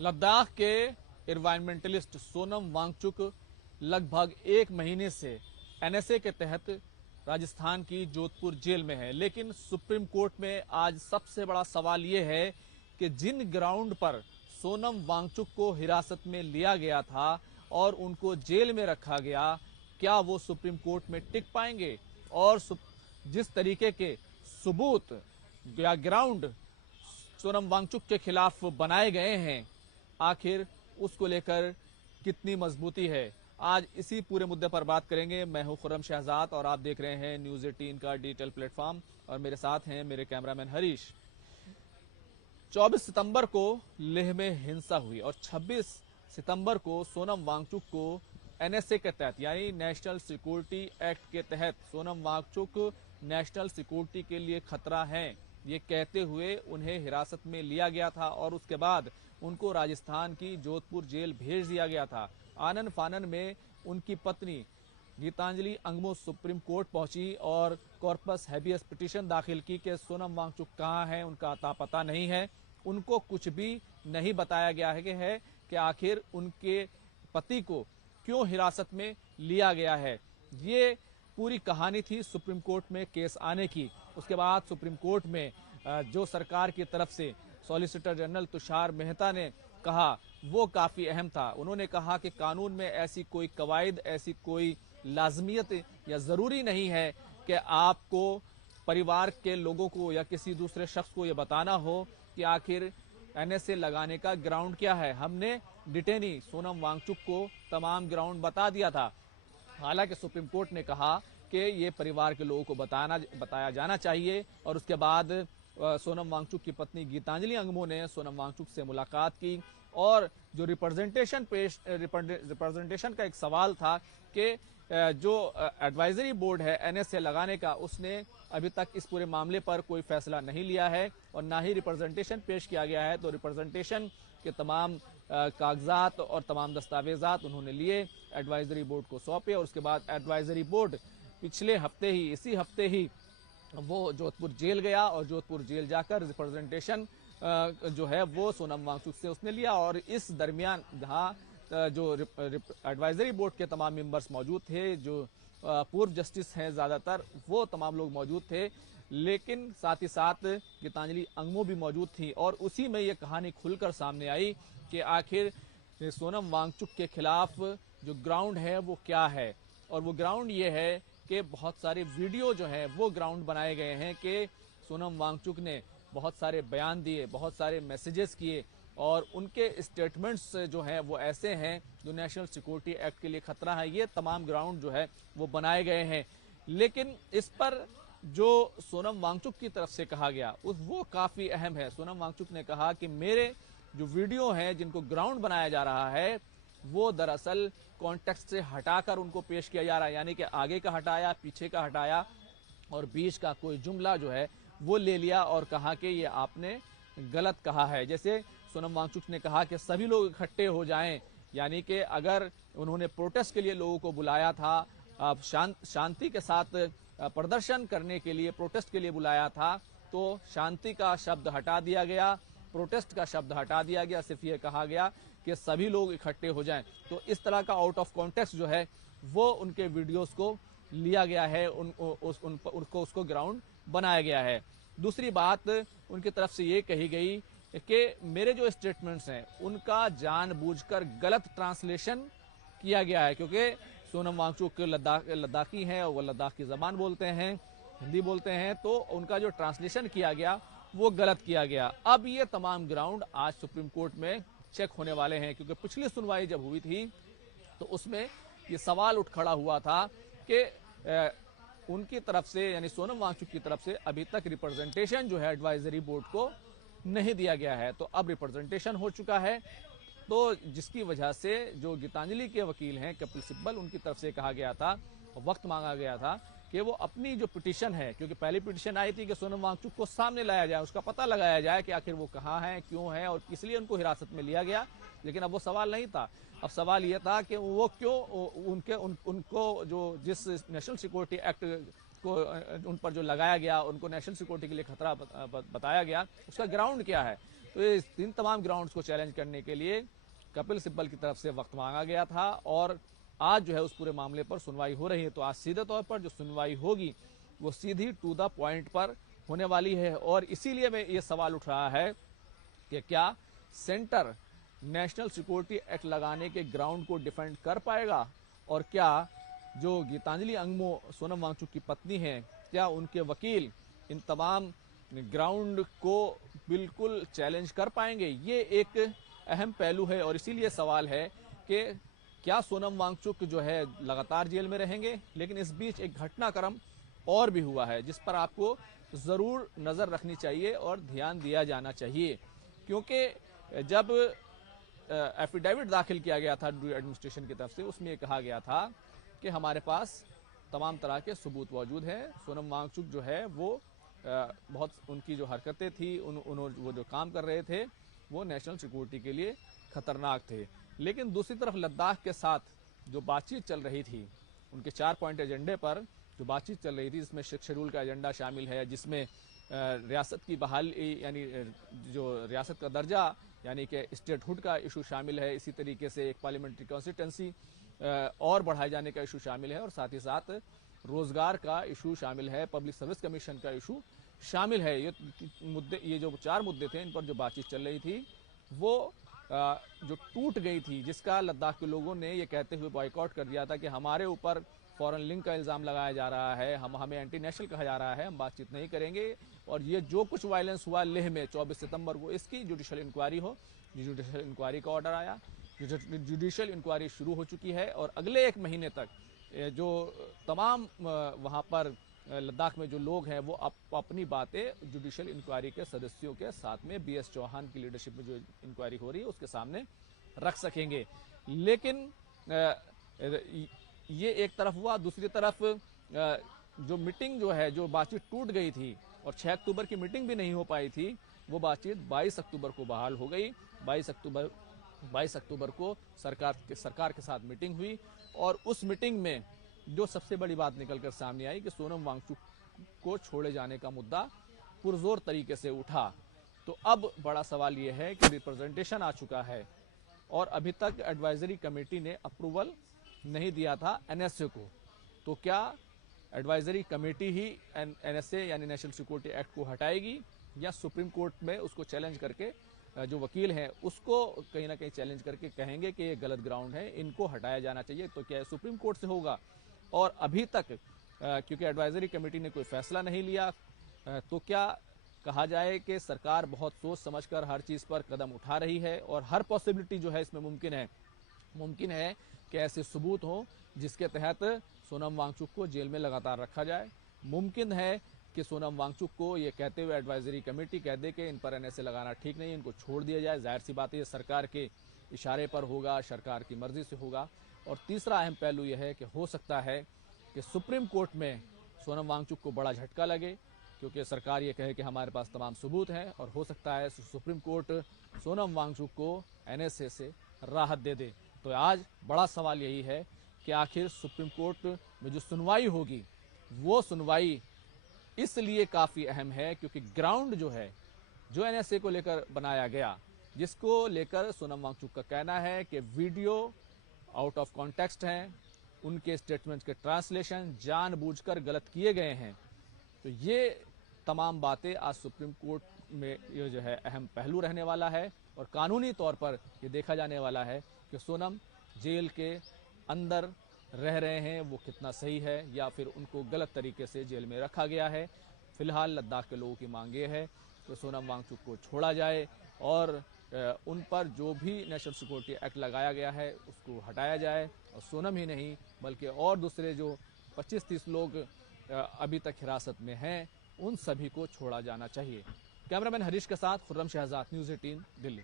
लद्दाख के एनवायरमेंटलिस्ट सोनम वांगचुक लगभग एक महीने से एनएसए के तहत राजस्थान की जोधपुर जेल में है। लेकिन सुप्रीम कोर्ट में आज सबसे बड़ा सवाल यह है कि जिन ग्राउंड पर सोनम वांगचुक को हिरासत में लिया गया था और उनको जेल में रखा गया, क्या वो सुप्रीम कोर्ट में टिक पाएंगे? और जिस तरीके के सबूत या ग्राउंड सोनम वांगचुक के खिलाफ बनाए गए हैं, आखिर उसको लेकर कितनी मजबूती है? आज इसी पूरे मुद्दे पर बात करेंगे। मैं हूं खुर्रम शहजाद और आप देख रहे हैं न्यूज 18 का डिजिटल प्लेटफॉर्म और मेरे साथ हैं मेरे कैमरामैन हरीश। 24 सितंबर को लेह में हिंसा हुई और 26 सितंबर को सोनम वांगचुक को एनएसए के तहत यानी नेशनल सिक्योरिटी एक्ट के तहत सोनम वांगचुक नेशनल सिक्योरिटी के लिए खतरा हैं, ये कहते हुए उन्हें हिरासत में लिया गया था और उसके बाद उनको राजस्थान की जोधपुर जेल भेज दिया गया था। आनन फानन में उनकी पत्नी गीतांजलि अंगमो सुप्रीम कोर्ट पहुंची और कॉर्पस हैबियस पिटीशन दाखिल की कि सोनम वांगचुक कहां है, उनका अता पता नहीं है। उनको कुछ भी नहीं बताया गया है कि आखिर उनके पति को क्यों हिरासत में लिया गया है। ये पूरी कहानी थी सुप्रीम कोर्ट में केस आने की। उसके बाद सुप्रीम कोर्ट में जो सरकार की तरफ से सॉलिसिटर जनरल तुषार मेहता ने कहा वो काफी अहम था। उन्होंने कहा कि कानून में ऐसी कोई कवायद, ऐसी कोई लाजमियत या जरूरी नहीं है कि आपको परिवार के लोगों को या किसी दूसरे शख्स को ये बताना हो कि आखिर एनएसए लगाने का ग्राउंड क्या है। हमने डिटेनी सोनम वांगचुक को तमाम ग्राउंड बता दिया था। हालांकि सुप्रीम कोर्ट ने कहा कि ये परिवार के लोगों को बताया जाना चाहिए और उसके बाद सोनम वांगचुक की पत्नी गीतांजलि अंगमो ने सोनम वांगचुक से मुलाकात की और जो रिप्रेजेंटेशन का एक सवाल था कि जो एडवाइजरी बोर्ड है एनएसए लगाने का, उसने अभी तक इस पूरे मामले पर कोई फैसला नहीं लिया है और ना ही रिप्रेजेंटेशन पेश किया गया है। तो रिप्रेजेंटेशन के तमाम कागजात और तमाम दस्तावेजात उन्होंने लिए, एडवाइजरी बोर्ड को सौंपे और उसके बाद एडवाइजरी बोर्ड पिछले हफ्ते ही, इसी हफ्ते ही वो जोधपुर जेल गया और जोधपुर जेल जाकर रिप्रेजेंटेशन जो है वो सोनम वांगचुक से उसने लिया। और इस दरमियान जहाँ जो एडवाइजरी बोर्ड के तमाम मेंबर्स मौजूद थे, जो पूर्व जस्टिस हैं ज्यादातर, वो तमाम लोग मौजूद थे, लेकिन साथ ही साथ गीतांजलि अंगमो भी मौजूद थी और उसी में ये कहानी खुलकर सामने आई कि आखिर सोनम वांगचुक के खिलाफ जो ग्राउंड है वो क्या है। और वो ग्राउंड ये है कि बहुत सारे वीडियो जो है वो ग्राउंड बनाए गए हैं कि सोनम वांगचुक ने बहुत सारे बयान दिए, बहुत सारे मैसेजेस किए और उनके स्टेटमेंट्स जो हैं वो ऐसे हैं जो नेशनल सिक्योरिटी एक्ट के लिए खतरा है। ये तमाम ग्राउंड जो है वो बनाए गए हैं। लेकिन इस पर जो सोनम वांगचुक की तरफ से कहा गया वो काफी अहम है। सोनम वांगचुक ने कहा कि मेरे जो वीडियो हैं जिनको ग्राउंड बनाया जा रहा है वो दरअसल कॉन्टेक्स्ट से हटाकर उनको पेश किया जा रहा है, यानी कि आगे का हटाया, पीछे का हटाया और बीच का कोई जुमला जो है वो ले लिया और कहा कि ये आपने गलत कहा है। जैसे सोनम वांगचुक ने कहा कि सभी लोग इकट्ठे हो जाएं, यानी कि अगर उन्होंने प्रोटेस्ट के लिए लोगों को बुलाया था, शांति के साथ प्रदर्शन करने के लिए, प्रोटेस्ट के लिए बुलाया था, तो शांति का शब्द हटा दिया गया, प्रोटेस्ट का शब्द हटा दिया गया, सिर्फ ये कहा गया कि सभी लोग इकट्ठे हो जाएं। तो इस तरह का आउट ऑफ कॉन्टेक्स्ट जो है वो उनके वीडियोस को लिया गया है, उसको ग्राउंड बनाया गया है। दूसरी बात उनकी तरफ से ये कही गई कि मेरे जो स्टेटमेंट्स हैं उनका जानबूझकर गलत ट्रांसलेशन किया गया है, क्योंकि सोनम वांगचुक लद्दाखी हैं और वो लद्दाख की जबान बोलते हैं, हिंदी बोलते हैं, तो उनका जो ट्रांसलेशन किया गया वो गलत किया गया। अब ये तमाम ग्राउंड आज सुप्रीम कोर्ट में चेक होने वाले हैं, क्योंकि पिछली सुनवाई जब हुई थी तो उसमें ये सवाल उठ खड़ा हुआ था कि उनकी तरफ से यानी सोनम वांगचुक की तरफ से अभी तक रिप्रेजेंटेशन जो है एडवाइजरी बोर्ड को नहीं दिया गया है। तो अब रिप्रेजेंटेशन हो चुका है, तो जिसकी वजह से जो गीतांजलि के वकील हैं कपिल सिब्बल, उनकी तरफ से कहा गया था, वक्त मांगा गया था कि वो अपनी जो पिटीशन है, क्योंकि पहली पिटीशन आई थी कि सोनम वांगचुक को सामने लाया जाए, उसका पता लगाया जाए कि आखिर वो कहाँ है, क्यों है और किस लिए उनको हिरासत में लिया गया। लेकिन अब वो सवाल नहीं था, अब सवाल ये था कि वो क्यों उनको जो जिस नेशनल सिक्योरिटी एक्ट को उन पर जो लगाया गया, उनको नेशनल सिक्योरिटी के लिए खतरा बताया गया, उसका ग्राउंड क्या है। तो ये इन तमाम ग्राउंड्स को चैलेंज करने के लिए कपिल सिब्बल की तरफ से वक्त मांगा गया था और आज जो है उस पूरे मामले पर सुनवाई हो रही है। तो आज सीधे तौर पर जो सुनवाई होगी वो सीधी टू द पॉइंट पर होने वाली है और इसीलिए मैं ये सवाल उठ रहा है कि क्या सेंटर नेशनल सिक्योरिटी एक्ट लगाने के ग्राउंड को डिफेंड कर पाएगा और क्या जो गीतांजलि अंगमो सोनम वांगचुक की पत्नी हैं, क्या उनके वकील इन तमाम ग्राउंड को बिल्कुल चैलेंज कर पाएंगे। ये एक अहम पहलू है और इसीलिए सवाल है कि क्या सोनम वांगचुक जो है लगातार जेल में रहेंगे। लेकिन इस बीच एक घटनाक्रम और भी हुआ है जिस पर आपको जरूर नजर रखनी चाहिए और ध्यान दिया जाना चाहिए, क्योंकि जब एफिडेविट दाखिल किया गया था एडमिनिस्ट्रेशन की तरफ से, उसमें कहा गया था कि हमारे पास तमाम तरह के सबूत मौजूद हैं। सोनम वांगचुक जो है वो बहुत उनकी जो हरकतें थी, वो जो काम कर रहे थे वो नेशनल सिक्योरिटी के लिए खतरनाक थे। लेकिन दूसरी तरफ लद्दाख के साथ जो बातचीत चल रही थी, उनके 4 पॉइंट एजेंडे पर जो बातचीत चल रही थी, जिसमें 6 शेड्यूल का एजेंडा शामिल है, जिसमें रियासत की बहाली यानी जो रियासत का दर्जा यानी कि स्टेटहुड का इशू शामिल है, इसी तरीके से एक पार्लियामेंट्री कॉन्स्टिट्यूंसी और बढ़ाए जाने का इशू शामिल है और साथ ही साथ रोजगार का इशू शामिल है, पब्लिक सर्विस कमीशन का इशू शामिल है। ये जो 4 मुद्दे थे, इन पर जो बातचीत चल रही थी वो जो टूट गई थी, जिसका लद्दाख के लोगों ने ये कहते हुए बॉयकॉट कर दिया था कि हमारे ऊपर फॉरेन लिंक का इल्जाम लगाया जा रहा है, हमें एंटी नेशनल कहा जा रहा है, हम बातचीत नहीं करेंगे। और ये जो कुछ वायलेंस हुआ लेह में 24 सितंबर को, इसकी जुडिशियल इंक्वायरी हो। जुडिशियल इंक्वायरी का ऑर्डर आया, जुडिशियल इंक्वायरी शुरू हो चुकी है और अगले 1 महीने तक जो तमाम वहाँ पर लद्दाख में जो लोग हैं वो अपनी बातें जुडिशियल इंक्वायरी के सदस्यों के साथ में BS चौहान की लीडरशिप में जो इंक्वायरी हो रही है उसके सामने रख सकेंगे। लेकिन ये एक तरफ हुआ, दूसरी तरफ जो मीटिंग जो है, जो बातचीत टूट गई थी और 6 अक्टूबर की मीटिंग भी नहीं हो पाई थी, वो बातचीत 22 अक्टूबर को बहाल हो गई। 22 अक्टूबर को सरकार के साथ मीटिंग हुई और उस मीटिंग में जो सबसे बड़ी बात निकलकर सामने आई कि सोनम वांगचुक को छोड़े जाने का मुद्दा पुरजोर तरीके से उठा। तो अब बड़ा सवाल यह है कि रिप्रेजेंटेशन आ चुका है और अभी तक एडवाइजरी कमेटी ने अप्रूवल नहीं दिया था NSA को। तो क्या एडवाइजरी कमेटी ही NSA यानी नेशनल सिक्योरिटी एक्ट को हटाएगी या सुप्रीम कोर्ट में उसको चैलेंज करके जो वकील हैं उसको कहीं ना कहीं चैलेंज करके कहेंगे कि ये गलत ग्राउंड है, इनको हटाया जाना चाहिए। तो क्या सुप्रीम कोर्ट से होगा? और अभी तक क्योंकि एडवाइजरी कमेटी ने कोई फैसला नहीं लिया, तो क्या कहा जाए कि सरकार बहुत सोच समझकर हर चीज पर कदम उठा रही है और हर पॉसिबिलिटी जो है इसमें मुमकिन है कि ऐसे सबूत हो जिसके तहत सोनम वांगचुक को जेल में लगातार रखा जाए। मुमकिन है कि सोनम वांगचुक को ये कहते हुए एडवाइजरी कमेटी कह दे कि इन पर NSA लगाना ठीक नहीं, इनको छोड़ दिया जाए। जाहिर सी बात है ये सरकार के इशारे पर होगा, सरकार की मर्जी से होगा। और तीसरा अहम पहलू यह है कि हो सकता है कि सुप्रीम कोर्ट में सोनम वांगचुक को बड़ा झटका लगे, क्योंकि सरकार ये कहे कि हमारे पास तमाम सबूत हैं और हो सकता है सुप्रीम कोर्ट सोनम वांगचुक को NSA से राहत दे दे। तो आज बड़ा सवाल यही है कि आखिर सुप्रीम कोर्ट में जो सुनवाई होगी वो सुनवाई इसलिए काफी अहम है क्योंकि ग्राउंड जो है, जो NSA को लेकर बनाया गया, जिसको लेकर सोनम वांगचुक का कहना है कि वीडियो आउट ऑफ कॉन्टेक्स्ट हैं, उनके स्टेटमेंट्स के ट्रांसलेशन जानबूझकर गलत किए गए हैं। तो ये तमाम बातें आज सुप्रीम कोर्ट में ये जो है अहम पहलू रहने वाला है और कानूनी तौर पर ये देखा जाने वाला है कि सोनम जेल के अंदर रह रहे हैं वो कितना सही है या फिर उनको गलत तरीके से जेल में रखा गया है। फिलहाल लद्दाख के लोगों की मांग ये है कि सोनम वांगचुक को छोड़ा जाए और उन पर जो भी नेशनल सिक्योरिटी एक्ट लगाया गया है उसको हटाया जाए और सोनम ही नहीं बल्कि और दूसरे जो 25-30 लोग अभी तक हिरासत में हैं उन सभी को छोड़ा जाना चाहिए। कैमरामैन हरीश के साथ खुर्रम शहजाद, न्यूज़ 18 दिल्ली।